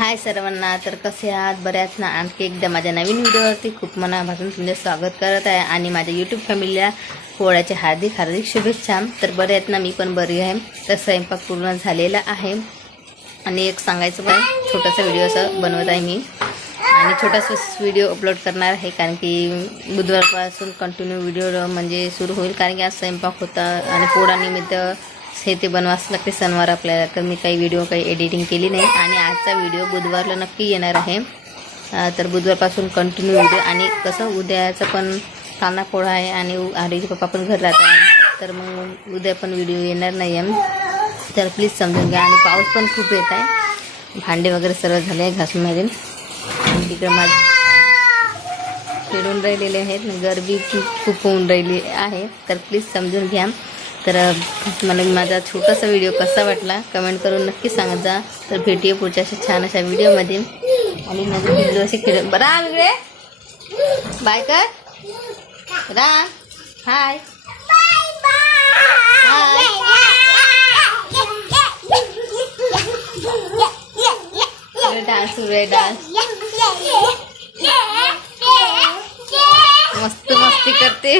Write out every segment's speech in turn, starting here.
हाय सर्वांना तर कसे आहात? बऱ्याच ना आणखी एकदा माझ्या नवीन व्हिडिओवरती खूप मनापासून तुमचे स्वागत करत आहे आणि माझ्या यूट्यूब फॅमिलीला पोळ्याचे हार्दिक हार्दिक शुभेच्छा. तर बऱ्याच ना मी पण बरी आहे. तर स्वयंपाक पूर्ण झालेला आहे. आणि एक सांगायचं पण छोटासा व्हिडिओ असं बनवत आहे मी. आणि छोटासा व्हिडिओ अपलोड करणार आहे कारण की बुधवारपासून कंटिन्यू व्हिडिओ म्हणजे सुरू होईल कारण की आज स्वयंपाक होता आणि पोळानिमित्त हे ते बनवास लागते. सणवार आपल्याला तर मी काही व्हिडिओ काही एडिटिंग केली नाही. आणि आजचा व्हिडिओ बुधवारला नक्की येणार आहे. तर बुधवारपासून कंटिन्यू व्हिडिओ आणि कसं उद्याचं पण काना पोळा आहे आणि उ- पप्पा पण घर राहत आहे तर मग उद्या पण व्हिडिओ येणार नाही आहे. तर प्लीज समजून घ्या. आणि पाऊस पण खूप येत आहे. भांडे वगैरे सर्व झाले आहे घासून मारून तिकडे माझे खेळून राहिलेले आहेत. गर्दी खूप होऊन राहिली आहे. तर प्लीज समजून घ्या. तर मला माझा छोटासा व्हिडिओ कसा वाटला कमेंट करून नक्की सांगत जा. तर भेटूया पुढच्या अशा छान अशा व्हिडिओमध्ये आणि माझे व्हिडिओ असे खेळ राम इकडे. बाय कर. राम. हाय हाय डान्स सुरू आहे डान्स मस्त मस्ती करते.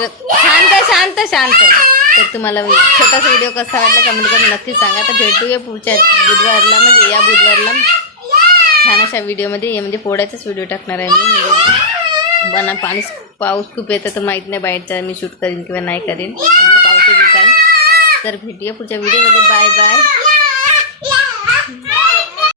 तर शांत शांत शांत. तर तुम्हाला छोटासा व्हिडिओ कसा वाटला कमेंट करून नक्की सांगा. तर भेटूया पुढच्या बुधवारला म्हणजे या बुधवारला. छान अशा व्हिडिओमध्ये हे म्हणजे पोळ्याचाच व्हिडिओ टाकणार आहे मी. बना पाणी पाऊस खूप येतं तर माहीत नाही बाहेरचा मी शूट करीन किंवा नाही करीन. पाऊस आहे तर भेटूया पुढच्या व्हिडिओमध्ये बाय बाय